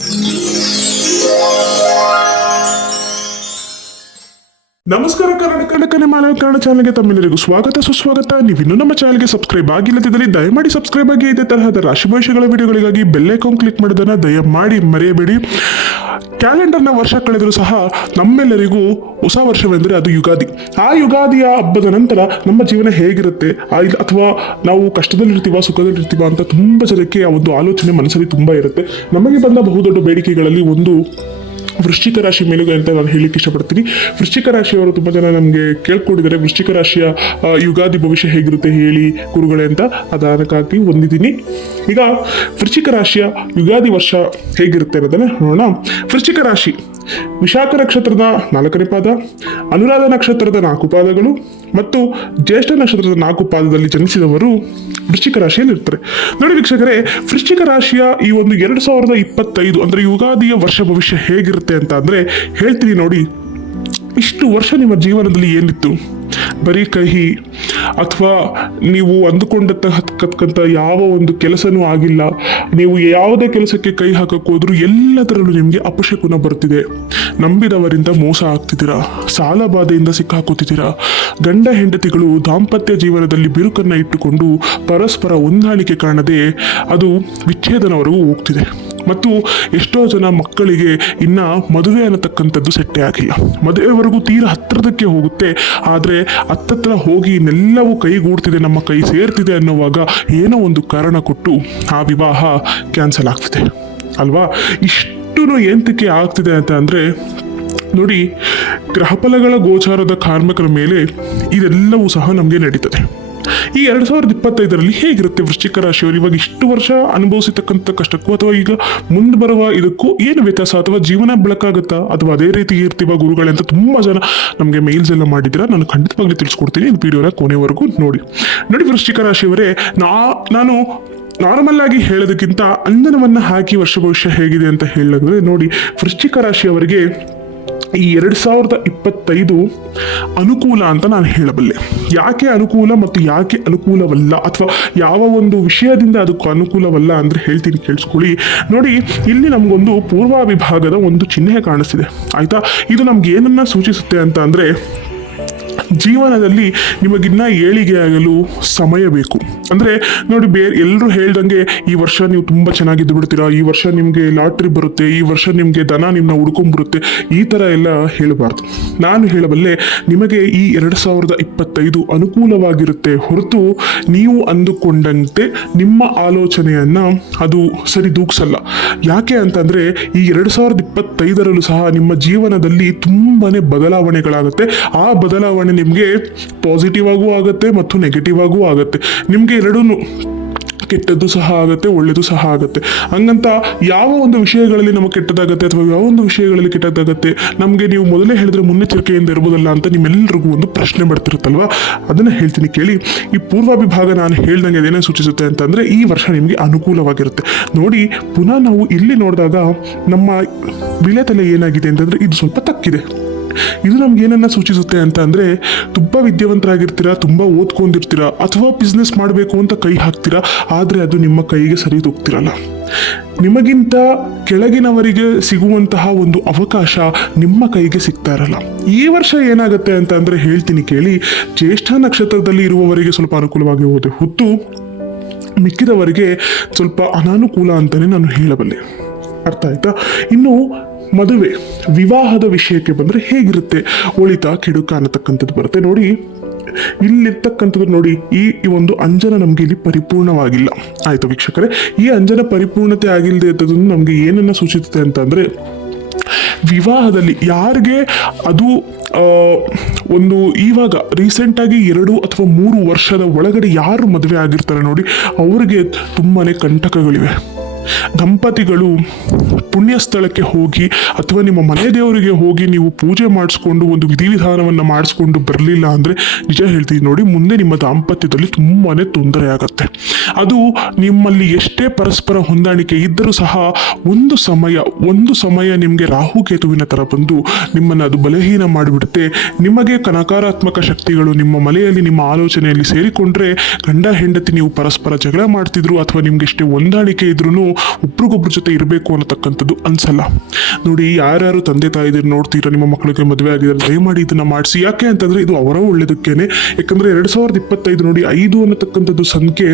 Thank you. ನಮಸ್ಕಾರ ಕನ್ನಡ ಕನ್ನಡ ಕನ್ನಡ ಚಾನಲ್ಗೆ ತಮ್ಮೆಲ್ಲರಿಗೂ ಸ್ವಾಗತ ಸುಸ್ವಾಗತ. ನೀವು ಇನ್ನೂ ನಮ್ಮ ಚಾನಲ್ಗೆ ಸಬ್ಸ್ಕ್ರೈಬ್ ಆಗಿಲ್ಲದಿದ್ದಲ್ಲಿ ದಯಮಾಡಿ ಸಬ್ಸ್ಕ್ರೈಬ್ ಆಗಿ ಇದೇ ತರಹದ ರಾಶಿ ಭವಿಷ್ಯಗಳ ವಿಡಿಯೋಗಳಿಗಾಗಿ ಬೆಲ್ ಐಕಾನ್ ಕ್ಲಿಕ್ ಮಾಡೋದನ್ನ ದಯಮಾಡಿ ಮರೆಯಬೇಡಿ. ಕ್ಯಾಲೆಂಡರ್ನ ವರ್ಷ ಕಳೆದರೂ ಸಹ ನಮ್ಮೆಲ್ಲರಿಗೂ ಹೊಸ ವರ್ಷವೆಂದರೆ ಅದು ಯುಗಾದಿ. ಆ ಯುಗಾದಿಯ ಹಬ್ಬದ ನಂತರ ನಮ್ಮ ಜೀವನ ಹೇಗಿರುತ್ತೆ? ಅಥವಾ ನಾವು ಕಷ್ಟದಲ್ಲಿರ್ತೀವ ಸುಖದಲ್ಲಿರ್ತೀವ ಅಂತ ತುಂಬ ಜನಕ್ಕೆ ಆ ಒಂದು ಆಲೋಚನೆ ಮನಸ್ಸಲ್ಲಿ ತುಂಬ ಇರುತ್ತೆ. ನಮಗೆ ಬಂದ ಬಹುದೊಡ್ಡ ಬೇಡಿಕೆಗಳಲ್ಲಿ ಒಂದು ವೃಶ್ಚಿಕ ರಾಶಿ ಮೇಲುಗೈ ಅಂತ ನಾನು ಹೇಳಿಕ್ಕೆ ಇಷ್ಟಪಡ್ತೀನಿ. ವೃಶ್ಚಿಕ ರಾಶಿಯವರು ತುಂಬ ಜನ ನಮಗೆ ಕೇಳ್ಕೊಂಡಿದ್ದಾರೆ, ವೃಶ್ಚಿಕ ರಾಶಿಯ ಯುಗಾದಿ ಭವಿಷ್ಯ ಹೇಗಿರುತ್ತೆ ಹೇಳಿ ಗುರುಗಳೇ ಅಂತ. ಅದಕ್ಕಾಗಿ ಹೊಂದಿದ್ದೀನಿ. ಈಗ ವೃಶ್ಚಿಕ ರಾಶಿಯ ಯುಗಾದಿ ವರ್ಷ ಹೇಗಿರುತ್ತೆ ಅನ್ನೋದನ್ನ ನೋಡೋಣ. ವೃಶ್ಚಿಕ ರಾಶಿ, ವಿಶಾಖ ನಕ್ಷತ್ರದ ನಾಲ್ಕನೇ ಪಾದ, ಅನುರಾಧ ನಕ್ಷತ್ರದ ನಾಲ್ಕು ಪಾದಗಳು ಮತ್ತು ಜ್ಯೇಷ್ಠ ನಕ್ಷತ್ರದ ನಾಲ್ಕು ಪಾದದಲ್ಲಿ ಜನಿಸಿದವರು ವೃಶ್ಚಿಕ ರಾಶಿಯಲ್ಲಿ ಇರ್ತಾರೆ. ನೋಡಿ ವೀಕ್ಷಕರೇ, ವೃಶ್ಚಿಕ ರಾಶಿಯ ಈ ಒಂದು ಎರಡು ಸಾವಿರದ ಇಪ್ಪತ್ತೈದು ಅಂದ್ರೆ ಯುಗಾದಿಯ ವರ್ಷ ಭವಿಷ್ಯ ಹೇಗಿರುತ್ತೆ ಅಂತ ಅಂದರೆ ಹೇಳ್ತೀನಿ ನೋಡಿ, ಇಷ್ಟು ವರ್ಷ ನಿಮ್ಮ ಜೀವನದಲ್ಲಿ ಏನಿತ್ತು? ಬರೀ ಕಹಿ ಅಥವಾ ನೀವು ಅಂದುಕೊಂಡಂತ ಯಾವ ಒಂದು ಕೆಲಸನೂ ಆಗಿಲ್ಲ, ನೀವು ಯಾವುದೇ ಕೆಲಸಕ್ಕೆ ಕೈ ಹಾಕಕ್ಕೆ ಹೋದ್ರೂ ಎಲ್ಲದರಲ್ಲೂ ನಿಮಗೆ ಅಪಶಕುನ ಬರ್ತಿದೆ. ನಂಬಿದವರಿಂದ ಮೋಸ ಆಗ್ತಿದ್ದೀರಾ? ಸಾಲ ಬಾಧೆಯಿಂದ ಸಿಕ್ಕಾಕೋತಿದ್ದೀರಾ? ಗಂಡ ಹೆಂಡತಿಗಳು ದಾಂಪತ್ಯ ಜೀವನದಲ್ಲಿ ಬಿರುಕನ್ನು ಇಟ್ಟುಕೊಂಡು ಪರಸ್ಪರ ಹೊಂದಾಣಿಕೆ ಕಾಣದೆ ಅದು ವಿಚ್ಛೇದನವರೆಗೂ ಹೋಗ್ತಿದೆ. ಮತ್ತು ಎಷ್ಟೋ ಜನ ಮಕ್ಕಳಿಗೆ ಇನ್ನ ಮದುವೆ ಅನ್ನತಕ್ಕಂಥದ್ದು ಸೆಟ್ಟೆ ಆಗಿಲ್ಲ ಮದುವೆವರೆಗೂ ತೀರ ಹತ್ತಿರದಕ್ಕೆ ಹೋಗುತ್ತೆ. ಆದರೆ ಹತ್ತತ್ರ ಹೋಗಿ ಇನ್ನೆಲ್ಲವೂ ಕೈಗೂಡ್ತಿದೆ, ನಮ್ಮ ಕೈ ಸೇರ್ತಿದೆ ಅನ್ನುವಾಗ ಏನೋ ಒಂದು ಕಾರಣ ಕೊಟ್ಟು ಆ ವಿವಾಹ ಕ್ಯಾನ್ಸಲ್ ಆಗ್ತಿದೆ. ಅಲ್ವಾ? ಇಷ್ಟು ಎಂತಕ್ಕೆ ಆಗ್ತಿದೆ ಅಂತ ಅಂದರೆ, ನೋಡಿ, ಗ್ರಹಫಲಗಳ ಗೋಚಾರದ ಕಾರ್ಮಿಕರ ಮೇಲೆ ಇದೆಲ್ಲವೂ ಸಹ ನಮಗೆ ನಡೀತದೆ. ಈ ಎರಡು ಸಾವಿರದ ಇಪ್ಪತ್ತೈದರಲ್ಲಿ ಹೇಗಿರುತ್ತೆ ವೃಶ್ಚಿಕ ರಾಶಿಯವರು? ಇವಾಗ ಇಷ್ಟು ವರ್ಷ ಅನುಭವಿಸತಕ್ಕಂಥ ಕಷ್ಟಕ್ಕೂ ಅಥವಾ ಈಗ ಮುಂದೆ ಬರುವ ಇದಕ್ಕೂ ಏನು ವ್ಯತ್ಯಾಸ ಅಥವಾ ಜೀವನ ಬೆಳಕಾಗುತ್ತಾ ಅಥವಾ ಅದೇ ರೀತಿ ಇರ್ತೀವ ಗುರುಗಳೇ ಅಂತ ತುಂಬಾ ಜನ ನಮಗೆ ಮೇಲ್ಸ್ ಎಲ್ಲ ಮಾಡಿದ್ರೆ ನಾನು ಖಂಡಿತವಾಗ್ಲೂ ತಿಳಿಸ್ಕೊಡ್ತೀನಿ. ಇದು ವಿಡಿಯೋನ ಕೊನೆವರೆಗೂ ನೋಡಿ. ನೋಡಿ ವೃಶ್ಚಿಕ ರಾಶಿಯವರೇ, ನಾ, ನಾನು ನಾರ್ಮಲ್ ಆಗಿ ಹೇಳೋದಕ್ಕಿಂತ ಅಂದನವನ್ನು ಹಾಕಿ ವರ್ಷ ಭವಿಷ್ಯ ಹೇಗಿದೆ ಅಂತ ಹೇಳಿದ್ರೆ ನೋಡಿ, ವೃಶ್ಚಿಕ ರಾಶಿಯವರಿಗೆ ಈ ಎರಡು ಸಾವಿರದ ಇಪ್ಪತ್ತೈದು ಅನುಕೂಲ ಅಂತ ನಾನು ಹೇಳಬಲ್ಲೆ. ಯಾಕೆ ಅನುಕೂಲ ಮತ್ತು ಯಾಕೆ ಅನುಕೂಲವಲ್ಲ? ಅಥವಾ ಯಾವ ಒಂದು ವಿಷಯದಿಂದ ಅದಕ್ಕೆ ಅನುಕೂಲವಲ್ಲ ಅಂದರೆ ಹೇಳ್ತೀನಿ, ಕೇಳಿಸ್ಕೊಳ್ಳಿ. ನೋಡಿ, ಇಲ್ಲಿ ನಮಗೊಂದು ಪೂರ್ವ ವಿಭಾಗದ ಒಂದು ಚಿಹ್ನೆ ಕಾಣಿಸ್ತಿದೆ. ಆಯಿತಾ? ಇದು ನಮ್ಗೆ ಏನನ್ನ ಸೂಚಿಸುತ್ತೆ ಅಂತ ಅಂದರೆ, ಜೀವನದಲ್ಲಿ ನಿಮಗಿನ್ನ ಏಳಿಗೆ ಆಗಲು ಸಮಯ ಬೇಕು. ಅಂದರೆ ನೋಡಿ ಬೇರೆ ಎಲ್ಲರೂ ಹೇಳ್ದಂಗೆ ಈ ವರ್ಷ ನೀವು ತುಂಬಾ ಚೆನ್ನಾಗಿದ್ದು ಬಿಡ್ತೀರಾ, ಈ ವರ್ಷ ನಿಮಗೆ ಲಾಟ್ರಿ ಬರುತ್ತೆ, ಈ ವರ್ಷ ನಿಮಗೆ ದನ ನಿಮ್ಮನ್ನ ಹುಡ್ಕೊಂಡ್ಬರುತ್ತೆ ಈ ತರ ಎಲ್ಲ ಹೇಳಬಾರ್ದು. ನಾನು ಹೇಳಬಲ್ಲೆ ನಿಮಗೆ ಈ ಎರಡು ಸಾವಿರದ ಇಪ್ಪತ್ತೈದು ಅನುಕೂಲವಾಗಿರುತ್ತೆ ಹೊರತು ನೀವು ಅಂದುಕೊಂಡಂತೆ ನಿಮ್ಮ ಆಲೋಚನೆಯನ್ನ ಅದು ಸರಿ ದೂಗ್ಸಲ್ಲ. ಯಾಕೆ ಅಂತಂದ್ರೆ ಈ ಎರಡ್ ಸಾವಿರದ ಇಪ್ಪತ್ತೈದರಲ್ಲೂ ಸಹ ನಿಮ್ಮ ಜೀವನದಲ್ಲಿ ತುಂಬಾನೇ ಬದಲಾವಣೆಗಳಾಗುತ್ತೆ. ಆ ಬದಲಾವಣೆ ನಿಮಗೆ ಪಾಸಿಟಿವ್ ಆಗೂ ಆಗುತ್ತೆ ಮತ್ತು ನೆಗೆಟಿವ್ ಆಗೂ ಆಗುತ್ತೆ. ನಿಮಗೆ ಎರಡೂ ಕೆಟ್ಟದ್ದು ಸಹ ಆಗುತ್ತೆ, ಒಳ್ಳೆಯದು ಸಹ ಆಗುತ್ತೆ. ಹಂಗಂತ ಯಾವ ಒಂದು ವಿಷಯಗಳಲ್ಲಿ ನಮಗೆ ಕೆಟ್ಟದಾಗತ್ತೆ ಅಥವಾ ಯಾವ ಒಂದು ವಿಷಯಗಳಲ್ಲಿ ಕೆಟ್ಟದಾಗತ್ತೆ ನಮಗೆ ನೀವು ಮೊದಲೇ ಹೇಳಿದ್ರೆ ಮುನ್ನೆಚ್ಚರಿಕೆಯಿಂದ ಇರ್ಬೋದಲ್ಲ ಅಂತ ನಿಮ್ಮೆಲ್ಲರಿಗೂ ಒಂದು ಪ್ರಶ್ನೆ ಬರ್ತಿರುತ್ತಲ್ವ? ಅದನ್ನು ಹೇಳ್ತೀನಿ ಕೇಳಿ. ಈ ಪೂರ್ವ ವಿಭಾಗ ನಾನು ಹೇಳ್ದಂಗೆ ಅದೇನೇ ಸೂಚಿಸುತ್ತೆ ಅಂತಂದರೆ ಈ ವರ್ಷ ನಿಮಗೆ ಅನುಕೂಲವಾಗಿರುತ್ತೆ. ನೋಡಿ, ಪುನಃ ನಾವು ಇಲ್ಲಿ ನೋಡಿದಾಗ ನಮ್ಮ ವಿಳೆತಲೆ ಏನಾಗಿದೆ ಅಂತಂದರೆ ಇದು ಸ್ವಲ್ಪ ತಕ್ಕಿದೆ. ಇದು ನಮ್ಗೆ ಏನನ್ನ ಸೂಚಿಸುತ್ತೆ ಅಂತ ಅಂದ್ರೆ, ತುಂಬಾ ವಿದ್ಯಾವಂತರಾಗಿರ್ತೀರಾ, ತುಂಬಾ ಓದ್ಕೊಂಡಿರ್ತೀರಾ, ಅಥವಾ ಬಿಸ್ನೆಸ್ ಮಾಡಬೇಕು ಅಂತ ಕೈ ಹಾಕ್ತೀರಾ, ಆದ್ರೆ ಅದು ನಿಮ್ಮ ಕೈಗೆ ಸರಿ ಹೋಗ್ತಿರಲ್ಲ ನಿಮಗಿಂತ ಕೆಳಗಿನವರಿಗೆ ಸಿಗುವಂತಹ ಒಂದು ಅವಕಾಶ ನಿಮ್ಮ ಕೈಗೆ ಸಿಗ್ತಾ ಇರಲ್ಲ. ಈ ವರ್ಷ ಏನಾಗುತ್ತೆ ಅಂತ ಅಂದ್ರೆ ಹೇಳ್ತೀನಿ ಕೇಳಿ, ಜ್ಯೇಷ್ಠ ನಕ್ಷತ್ರದಲ್ಲಿ ಇರುವವರಿಗೆ ಸ್ವಲ್ಪ ಅನುಕೂಲವಾಗಿ ಹೋದೆ ಹೊತ್ತು ಮಿಕ್ಕಿದವರಿಗೆ ಸ್ವಲ್ಪ ಅನಾನುಕೂಲ ಅಂತಾನೆ ನಾನು ಹೇಳಬಲ್ಲೆ. ಅರ್ಥ ಆಯ್ತಾ? ಇನ್ನು ಮದುವೆ, ವಿವಾಹದ ವಿಷಯಕ್ಕೆ ಬಂದರೆ ಹೇಗಿರುತ್ತೆ? ಒಳಿತ, ಕೆಡುಕ ಅನ್ನತಕ್ಕಂಥದ್ದು ಬರುತ್ತೆ. ನೋಡಿ, ಇಲ್ಲಿರ್ತಕ್ಕಂಥದ್ದು ನೋಡಿ, ಈ ಒಂದು ಅಂಜನ ನಮಗೆ ಇಲ್ಲಿ ಪರಿಪೂರ್ಣವಾಗಿಲ್ಲ. ಆಯಿತು ವೀಕ್ಷಕರೇ, ಈ ಅಂಜನ ಪರಿಪೂರ್ಣತೆ ಆಗಿಲ್ಲದೆ ಇದ್ದದನ್ನು ನಮಗೆ ಏನನ್ನ ಸೂಚಿಸುತ್ತೆ ಅಂತಂದರೆ, ವಿವಾಹದಲ್ಲಿ ಯಾರಿಗೆ ಅದು ಒಂದು ಇವಾಗ ರೀಸೆಂಟಾಗಿ ಎರಡು ಅಥವಾ ಮೂರು ವರ್ಷದ ಒಳಗಡೆ ಯಾರು ಮದುವೆ ಆಗಿರ್ತಾರೆ ನೋಡಿ, ಅವರಿಗೆ ತುಂಬಾನೇ ಕಂಟಕಗಳಿವೆ. ದಂಪತಿಗಳು ಪುಣ್ಯ ಸ್ಥಳಕ್ಕೆ ಹೋಗಿ ಅಥವಾ ನಿಮ್ಮ ಮನೆ ದೇವರಿಗೆ ಹೋಗಿ ನೀವು ಪೂಜೆ ಮಾಡಿಸ್ಕೊಂಡು ಒಂದು ವಿಧಿವಿಧಾನವನ್ನು ಮಾಡಿಸ್ಕೊಂಡು ಬರಲಿಲ್ಲ ಅಂದರೆ ನಿಜ ಹೇಳ್ತೀನಿ ನೋಡಿ, ಮುಂದೆ ನಿಮ್ಮ ದಾಂಪತ್ಯದಲ್ಲಿ ತುಂಬಾನೇ ತೊಂದರೆ ಆಗುತ್ತೆ. ಅದು ನಿಮ್ಮಲ್ಲಿ ಎಷ್ಟೇ ಪರಸ್ಪರ ಹೊಂದಾಣಿಕೆ ಇದ್ದರೂ ಸಹ ಒಂದು ಸಮಯ ಒಂದು ಸಮಯ ನಿಮಗೆ ರಾಹುಕೇತುವಿನ ಥರ ಬಂದು ನಿಮ್ಮನ್ನು ಅದು ಬಲಹೀನ ಮಾಡಿಬಿಡುತ್ತೆ. ನಿಮಗೆ ಕನಕಾರಾತ್ಮಕ ಶಕ್ತಿಗಳು ನಿಮ್ಮ ಮನೆಯಲ್ಲಿ, ನಿಮ್ಮ ಆಲೋಚನೆಯಲ್ಲಿ ಸೇರಿಕೊಂಡ್ರೆ ಗಂಡ, ಹೆಂಡತಿ ನೀವು ಪರಸ್ಪರ ಜಗಳ ಮಾಡ್ತಿದ್ರು ಅಥವಾ ನಿಮ್ಗೆ ಎಷ್ಟೇ ಹೊಂದಾಣಿಕೆ ಇದ್ರೂ ಒಬ್ರಿಗೊಬ್ರ ಜೊತೆ ಇರಬೇಕು ಅನ್ನತಕ್ಕಂಥ ಅನ್ನುವಂಥದ್ದು ಅನ್ಸಲ್ಲ. ನೋಡಿ, ಯಾರ್ಯಾರು ತಂದೆ ತಾಯಿದ್ರು ನೋಡ್ತೀರಾ, ನಿಮ್ಮ ಮಕ್ಕಳಿಗೆ ಮದುವೆ ಆಗಿದ್ದಾರೆ, ದಯಮಾಡಿ ಇದನ್ನ ಮಾಡಿಸಿ. ಯಾಕೆ ಅಂತಂದ್ರೆ ಇದು ಅವರ ಒಳ್ಳೇದಕ್ಕೇನೆ. ಯಾಕಂದ್ರೆ ಎರಡ್ ಸಾವಿರದ ಇಪ್ಪತ್ತೈದು ನೋಡಿ, ಐದು ಅನ್ನತಕ್ಕಂಥದ್ದು ಸಂಖ್ಯೆ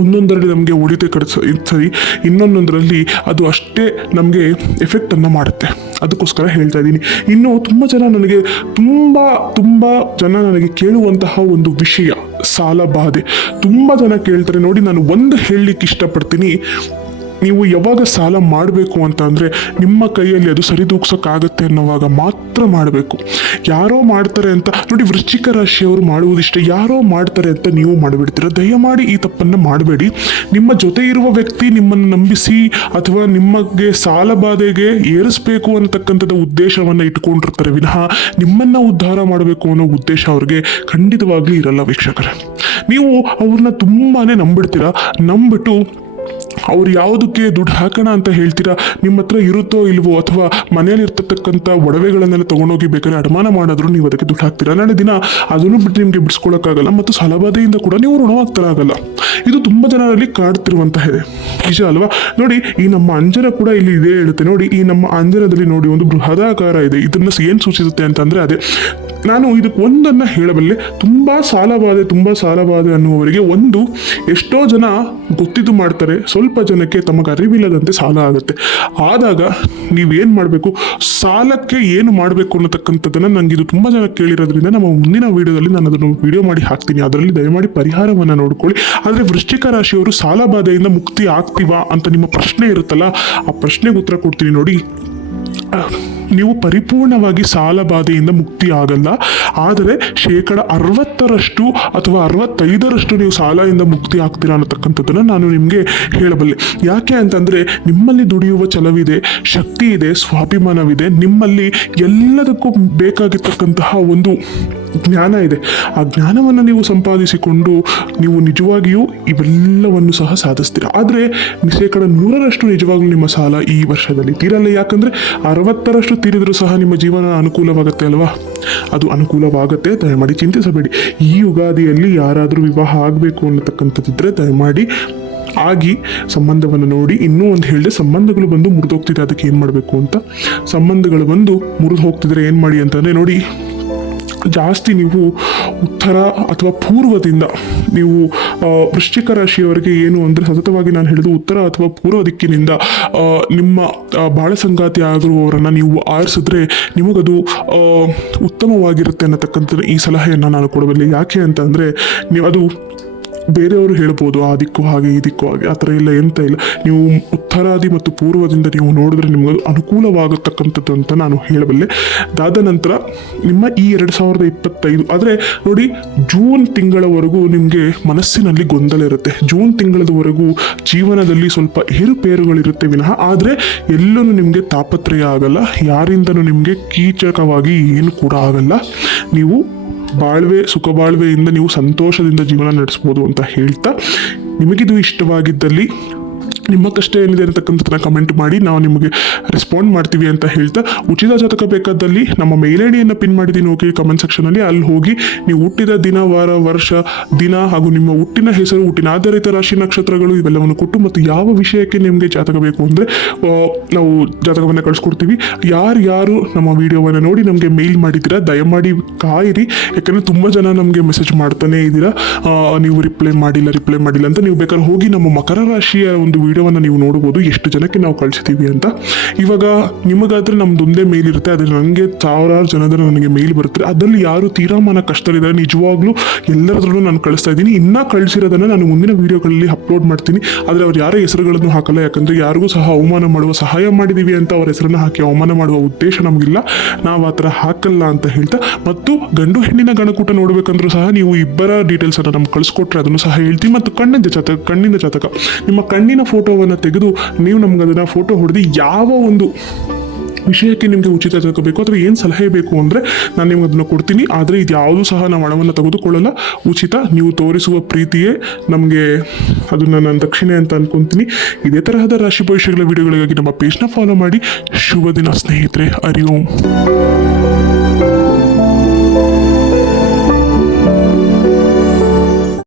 ಒಂದೊಂದರಲ್ಲಿ ನಮಗೆ ಉಳಿತೆ ಕಡಿಸ ಸರಿ, ಇನ್ನೊಂದೊಂದರಲ್ಲಿ ಅದು ಅಷ್ಟೇ ನಮಗೆ ಎಫೆಕ್ಟನ್ನು ಮಾಡುತ್ತೆ. ಅದಕ್ಕೋಸ್ಕರ ಹೇಳ್ತಾ ಇದ್ದೀನಿ. ಇನ್ನು ತುಂಬ ಜನ ನನಗೆ ತುಂಬ ತುಂಬ ಜನ ನನಗೆ ಕೇಳುವಂತಹ ಒಂದು ವಿಷಯ, ಸಾಲ ಬಾಧೆ. ತುಂಬ ಜನ ಕೇಳ್ತಾರೆ, ನೋಡಿ, ನಾನು ಒಂದು ಹೇಳಲಿಕ್ಕೆ ಇಷ್ಟಪಡ್ತೀನಿ. ನೀವು ಯಾವಾಗ ಸಾಲ ಮಾಡಬೇಕು ಅಂತ ಅಂದರೆ ನಿಮ್ಮ ಕೈಯಲ್ಲಿ ಅದು ಸರಿದೂಗ್ಸೋಕ್ಕಾಗತ್ತೆ ಅನ್ನೋವಾಗ ಮಾತ್ರ ಮಾಡಬೇಕು. ಯಾರೋ ಮಾಡ್ತಾರೆ ಅಂತ, ನೋಡಿ ವೃಶ್ಚಿಕ ರಾಶಿಯವರು ಮಾಡುವುದಿಷ್ಟೇ, ಯಾರೋ ಮಾಡ್ತಾರೆ ಅಂತ ನೀವು ಮಾಡಿಬಿಡ್ತೀರ. ದಯಮಾಡಿ ಈ ತಪ್ಪನ್ನು ಮಾಡಬೇಡಿ. ನಿಮ್ಮ ಜೊತೆ ಇರುವ ವ್ಯಕ್ತಿ ನಿಮ್ಮನ್ನು ನಂಬಿಸಿ ಅಥವಾ ನಿಮಗೆ ಸಾಲ ಬಾಧೆಗೆ ಏರಿಸಬೇಕು ಅನ್ನತಕ್ಕಂಥದ್ದು ಉದ್ದೇಶವನ್ನು ಇಟ್ಕೊಂಡಿರ್ತಾರೆ ವಿನಃ ನಿಮ್ಮನ್ನು ಉದ್ಧಾರ ಮಾಡಬೇಕು ಅನ್ನೋ ಉದ್ದೇಶ ಅವ್ರಿಗೆ ಖಂಡಿತವಾಗ್ಲೂ ಇರಲ್ಲ ವೀಕ್ಷಕರೇ. ನೀವು ಅವ್ರನ್ನ ತುಂಬಾ ನಂಬಿಡ್ತೀರಾ. ನಂಬಿಟ್ಟು ಅವ್ರು ಯಾವುದಕ್ಕೆ ದುಡ್ಡು ಹಾಕೋಣ ಅಂತ ಹೇಳ್ತೀರಾ? ನಿಮ್ಮ ಹತ್ರ ಇರುತ್ತೋ ಇಲ್ವೋ ಅಥವಾ ಮನೆಯಲ್ಲಿ ಇರ್ತಕ್ಕಂಥ ಒಡವೆಗಳನ್ನೆಲ್ಲ ತೊಗೊಂಡೋಗಿ ಬೇಕಾದ್ರೆ ಅಡಮಾನ ಮಾಡಿದ್ರು ನೀವು ಅದಕ್ಕೆ ದುಡ್ಡು ಹಾಕ್ತೀರಾ? ನಾಳೆ ದಿನ ಅದನ್ನು ಬಿಟ್ಟು ನಿಮಗೆ ಬಿಡಿಸ್ಕೊಳ್ಳೋಕ್ಕಾಗಲ್ಲ ಮತ್ತು ಸಲಬಾದೆಯಿಂದ ಕೂಡ ನೀವು ಋಣವಾಗ್ತಾರಾಗಲ್ಲ. ಇದು ತುಂಬ ಜನರಲ್ಲಿ ಕಾಡ್ತಿರುವಂತಹ ಇದೆ ನಿಜ ಅಲ್ವಾ? ನೋಡಿ, ಈ ನಮ್ಮ ಅಂಜನ ಕೂಡ ಇಲ್ಲಿ ಇದೇ ಹೇಳುತ್ತೆ. ನೋಡಿ, ಈ ನಮ್ಮ ಅಂಜನದಲ್ಲಿ ನೋಡಿ ಒಂದು ಬೃಹದಾಕಾರ ಇದೆ. ಇದನ್ನ ಏನು ಸೂಚಿಸುತ್ತೆ ಅಂತಂದ್ರೆ ಅದೇ ನಾನು ಇದಕ್ಕೆ ಒಂದನ್ನು ಹೇಳಬಲ್ಲೆ, ತುಂಬ ಸಾಲಬಾಧೆ ತುಂಬ ಸಾಲಬಾಧೆ ಅನ್ನುವವರಿಗೆ ಒಂದು, ಎಷ್ಟೋ ಜನ ಗೊತ್ತಿದ್ದು ಮಾಡ್ತಾರೆ, ಸ್ವಲ್ಪ ಜನಕ್ಕೆ ತಮಗೆ ಅರಿವಿಲ್ಲದಂತೆ ಸಾಲ ಆಗುತ್ತೆ. ಆದಾಗ ನೀವೇನು ಮಾಡಬೇಕು? ಸಾಲಕ್ಕೆ ಏನು ಮಾಡಬೇಕು ಅನ್ನತಕ್ಕಂಥದ್ದನ್ನು ನನಗೆ ಇದು ತುಂಬ ಜನ ಕೇಳಿರೋದ್ರಿಂದ ನಮ್ಮ ಮುಂದಿನ ವಿಡಿಯೋದಲ್ಲಿ ನಾನು ಅದನ್ನು ವಿಡಿಯೋ ಮಾಡಿ ಹಾಕ್ತೀನಿ. ಅದರಲ್ಲಿ ದಯಮಾಡಿ ಪರಿಹಾರವನ್ನು ನೋಡ್ಕೊಳ್ಳಿ. ಆದರೆ ವೃಶ್ಚಿಕ ರಾಶಿಯವರು ಸಾಲಬಾಧೆಯಿಂದ ಮುಕ್ತಿ ಆಗ್ತೀವಾ ಅಂತ ನಿಮ್ಮ ಪ್ರಶ್ನೆ ಇರುತ್ತಲ್ಲ, ಆ ಪ್ರಶ್ನೆಗೆ ಉತ್ತರ ಕೊಡ್ತೀನಿ ನೋಡಿ. ನೀವು ಪರಿಪೂರ್ಣವಾಗಿ ಸಾಲ ಬಾಧೆಯಿಂದ ಮುಕ್ತಿ ಆಗಲ್ಲ ಆದರೆ ಶೇಕಡ ಅರವತ್ತರಷ್ಟು ಅಥವಾ ಅರವತ್ತೈದರಷ್ಟು ನೀವು ಸಾಲದಿಂದ ಮುಕ್ತಿ ಆಗ್ತೀರಾ ಅನ್ನತಕ್ಕಂಥದ್ದನ್ನು ನಾನು ನಿಮಗೆ ಹೇಳಬಲ್ಲೆ. ಯಾಕೆ ಅಂತಂದರೆ ನಿಮ್ಮಲ್ಲಿ ದುಡಿಯುವ ಛಲವಿದೆ, ಶಕ್ತಿ ಇದೆ, ಸ್ವಾಭಿಮಾನವಿದೆ, ನಿಮ್ಮಲ್ಲಿ ಎಲ್ಲದಕ್ಕೂ ಬೇಕಾಗಿರ್ತಕ್ಕಂತಹ ಒಂದು ಜ್ಞಾನ ಇದೆ. ಆ ಜ್ಞಾನವನ್ನು ನೀವು ಸಂಪಾದಿಸಿಕೊಂಡು ನೀವು ನಿಜವಾಗಿಯೂ ಇವೆಲ್ಲವನ್ನು ಸಹ ಸಾಧಿಸ್ತೀರ? ಆದರೆ ಶೇಕಡ ನೂರರಷ್ಟು ನಿಜವಾಗ್ಲೂ ನಿಮ್ಮ ಸಾಲ ಈ ವರ್ಷದಲ್ಲಿ ತೀರಲ್ಲ. ಯಾಕಂದರೆ ಅರವತ್ತರಷ್ಟು ತೀರಿದರೂ ಸಹ ನಿಮ್ಮ ಜೀವನ ಅನುಕೂಲವಾಗುತ್ತೆ ಅಲ್ವಾ? ಅದು ಅನುಕೂಲವಾಗುತ್ತೆ, ದಯಮಾಡಿ ಚಿಂತಿಸಬೇಡಿ. ಈ ಯುಗಾದಿಯಲ್ಲಿ ಯಾರಾದರೂ ವಿವಾಹ ಆಗಬೇಕು ಅನ್ನತಕ್ಕಂಥದ್ದಿದ್ರೆ ದಯಮಾಡಿ ಆಗಿ ಸಂಬಂಧವನ್ನು ನೋಡಿ, ಇನ್ನೂ ಒಂದು ಹೇಳಿದೆ ಸಂಬಂಧಗಳು ಬಂದು ಮುರಿದೋಗ್ತಿದೆ, ಅದಕ್ಕೆ ಏನು ಮಾಡಬೇಕು ಅಂತ. ಸಂಬಂಧಗಳು ಬಂದು ಮುರಿದು ಹೋಗ್ತಿದ್ರೆ ಏನು ಮಾಡಿ ಅಂತಂದರೆ ನೋಡಿ, ಜಾಸ್ತಿ ನೀವು ಉತ್ತರ ಅಥವಾ ಪೂರ್ವದಿಂದ ನೀವು ವೃಶ್ಚಿಕ ರಾಶಿಯವರಿಗೆ ಏನು ಅಂದರೆ ಸತತವಾಗಿ ನಾನು ಹೇಳಿದ ಉತ್ತರ ಅಥವಾ ಪೂರ್ವ ದಿಕ್ಕಿನಿಂದ ನಿಮ್ಮ ಬಾಳ ಸಂಗಾತಿ ಆಗಿರುವವರನ್ನು ನೀವು ಆರಿಸಿದ್ರೆ ನಿಮಗದು ಉತ್ತಮವಾಗಿರುತ್ತೆ ಅನ್ನತಕ್ಕಂಥದ್ದು ಈ ಸಲಹೆಯನ್ನು ನಾನು ಕೊಡಬಲ್ಲೆ ಯಾಕೆ ಅಂತಂದರೆ ನೀವು ಅದು ಬೇರೆಯವರು ಹೇಳ್ಬೋದು, ಆ ದಿಕ್ಕು ಹಾಗೆ, ಈ ದಿಕ್ಕು ಹಾಗೆ, ಆ ಥರ ಇಲ್ಲ, ಎಂತ ಇಲ್ಲ. ನೀವು ಉತ್ತರಾದಿ ಮತ್ತು ಪೂರ್ವದಿಂದ ನೀವು ನೋಡಿದ್ರೆ ನಿಮಗೆ ಅನುಕೂಲವಾಗತಕ್ಕಂಥದ್ದು ಅಂತ ನಾನು ಹೇಳಬಲ್ಲೆ. ಅದಾದ ನಂತರ ನಿಮ್ಮ ಈ ಎರಡು ಸಾವಿರದ ಇಪ್ಪತ್ತೈದು, ಆದರೆ ನೋಡಿ, ಜೂನ್ ತಿಂಗಳವರೆಗೂ ನಿಮಗೆ ಮನಸ್ಸಿನಲ್ಲಿ ಗೊಂದಲ ಇರುತ್ತೆ. ಜೂನ್ ತಿಂಗಳದವರೆಗೂ ಜೀವನದಲ್ಲಿ ಸ್ವಲ್ಪ ಏರುಪೇರುಗಳಿರುತ್ತೆ ವಿನಃ, ಆದರೆ ಎಲ್ಲೂ ನಿಮಗೆ ತಾಪತ್ರಯ ಆಗಲ್ಲ. ಯಾರಿಂದನೂ ನಿಮಗೆ ಕೀಚಕವಾಗಿ ಏನು ಕೂಡ ಆಗಲ್ಲ. ನೀವು ಬಾಳ್ವೆ ಸುಖ ಬಾಳ್ವೆಯಿಂದ ನೀವು ಸಂತೋಷದಿಂದ ಜೀವನ ನಡೆಸ್ಬೋದು ಅಂತ ಹೇಳ್ತಾ ನಿಮಗಿದು ಇಷ್ಟವಾಗಿದ್ದಲ್ಲಿ ನಿಮ್ಮ ಕಷ್ಟ ಏನಿದೆ ಅಂತಕ್ಕಂಥದ್ದನ್ನ ಕಮೆಂಟ್ ಮಾಡಿ, ನಾವು ನಿಮಗೆ ರೆಸ್ಪಾಂಡ್ ಮಾಡ್ತೀವಿ ಅಂತ ಹೇಳ್ತಾ, ಉಚಿತ ಜಾತಕ ಬೇಕಾದಲ್ಲಿ ನಮ್ಮ ಮೇಲ್ ಐಡಿಯನ್ನು ಪಿನ್ ಮಾಡಿದ್ದೀನಿ, ಓಕೆ ಕಮೆಂಟ್ ಸೆಕ್ಷನಲ್ಲಿ ಅಲ್ಲಿ. ಹೋಗಿ ನೀವು ಹುಟ್ಟಿದ ದಿನ, ವಾರ, ವರ್ಷ, ದಿನ ಹಾಗೂ ನಿಮ್ಮ ಹುಟ್ಟಿನ ಹೆಸರು, ಹುಟ್ಟಿನ ಆಧಾರಿತ ರಾಶಿ ನಕ್ಷತ್ರಗಳು ಇವೆಲ್ಲವನ್ನು ಕೊಟ್ಟು ಮತ್ತು ಯಾವ ವಿಷಯಕ್ಕೆ ನಿಮಗೆ ಜಾತಕ ಬೇಕು ಅಂದರೆ ನಾವು ಜಾತಕವನ್ನು ಕಳಿಸ್ಕೊಡ್ತೀವಿ. ಯಾರು ಯಾರು ನಮ್ಮ ವಿಡಿಯೋವನ್ನು ನೋಡಿ ನಮಗೆ ಮೇಲ್ ಮಾಡಿದ್ದೀರಾ, ದಯಮಾಡಿ ಕಾಯಿರಿ. ಯಾಕಂದರೆ ತುಂಬ ಜನ ನಮಗೆ ಮೆಸೇಜ್ ಮಾಡ್ತಾನೆ ಇದ್ದೀರಾ. ನೀವು ರಿಪ್ಲೈ ಮಾಡಿಲ್ಲ ರಿಪ್ಲೈ ಮಾಡಿಲ್ಲ ಅಂತ ನೀವು ಬೇಕಾದ್ರೆ ಹೋಗಿ ನಮ್ಮ ಮಕರ ರಾಶಿಯ ಒಂದು ವಿಡಿಯೋವನ್ನು ನೀವು ನೋಡ್ಬೋದು ಎಷ್ಟು ಜನಕ್ಕೆ ನಾವು ಕಳಿಸಿದ್ದೀವಿ ಅಂತ. ಇವಾಗ ನಿಮಗಾದ್ರೆ ನಮ್ದೊಂದೇ ಮೇಲ್ ಇರುತ್ತೆ ಆದರೆ ನನಗೆ ಸಾವಿರಾರು ಜನದ ನನಗೆ ಮೇಲ್ ಬರುತ್ತೆ. ಅದರಲ್ಲಿ ಯಾರು ತೀರಾಮಾನ ಕಷ್ಟದಲ್ಲಿದ್ದಾರೆ, ನಿಜವಾಗ್ಲೂ ಎಲ್ಲರದ್ರಲ್ಲೂ ನಾನು ಕಳಿಸ್ತಾ ಇದ್ದೀನಿ. ಇನ್ನೂ ಕಳಿಸಿರೋದನ್ನು ನಾನು ಮುಂದಿನ ವಿಡಿಯೋಗಳಲ್ಲಿ ಅಪ್ಲೋಡ್ ಮಾಡ್ತೀನಿ. ಆದರೆ ಅವ್ರು ಯಾರ ಹೆಸರುಗಳನ್ನು ಹಾಕಲ್ಲ, ಯಾಕಂದರೆ ಯಾರಿಗೂ ಸಹ ಅವಮಾನ ಮಾಡುವ ಸಹಾಯ ಮಾಡಿದ್ದೀವಿ ಅಂತ ಅವರ ಹೆಸರನ್ನು ಹಾಕಿ ಅವಮಾನ ಮಾಡುವ ಉದ್ದೇಶ ನಮಗಿಲ್ಲ. ನಾವು ಆ ಥರ ಹಾಕಲ್ಲ ಅಂತ ಹೇಳ್ತಾ, ಮತ್ತು ಗಂಡು ಹೆಣ್ಣಿನ ಗಣಕೂಟ ನೋಡಬೇಕಂದ್ರೂ ಸಹ ನೀವು ಇಬ್ಬರ ಡೀಟೇಲ್ಸನ್ನು ನಮ್ಗೆ ಕಳಿಸ್ಕೊಟ್ರೆ ಅದನ್ನು ಸಹ ಹೇಳ್ತೀವಿ ಮತ್ತು ಕಣ್ಣಿನ ಜಾತಕ ಕಣ್ಣಿನ ಜಾತಕ. ನಿಮ್ಮ ಕಣ್ಣಿನ ಫೋಟೋವನ್ನು ತೆಗೆದು ನೀವು ನಮ್ಗೆ ಅದನ್ನು ಫೋಟೋ ಹೊಡೆದು ಯಾವ ಒಂದು ವಿಷಯಕ್ಕೆ ನಿಮಗೆ ಉಚಿತ ತಗೋಬೇಕು ಬೇಕು ಅಥವಾ ಏನು ಸಲಹೆ ಬೇಕು ಅಂದರೆ ನಾನು ನಿಮ್ಗೆ ಅದನ್ನು ಕೊಡ್ತೀನಿ. ಆದರೆ ಇದು ಯಾವುದೂ ಸಹ ನಾವು ಹಣವನ್ನು ತೆಗೆದುಕೊಳ್ಳಲ್ಲ. ಉಚಿತ ನೀವು ತೋರಿಸುವ ಪ್ರೀತಿಯೇ ನಮಗೆ ಅದನ್ನು ನಾನು ದಕ್ಷಿಣೆ ಅಂತ ಅಂದ್ಕೊತೀನಿ ಇದೇ ತರಹದ ರಾಶಿ ಭವಿಷ್ಯಗಳ ವಿಡಿಯೋಗಳಿಗಾಗಿ ನಮ್ಮ ಪೇಜ್ನ ಫಾಲೋ ಮಾಡಿ. ಶುಭ ದಿನ ಸ್ನೇಹಿತರೆ. ಓಂ.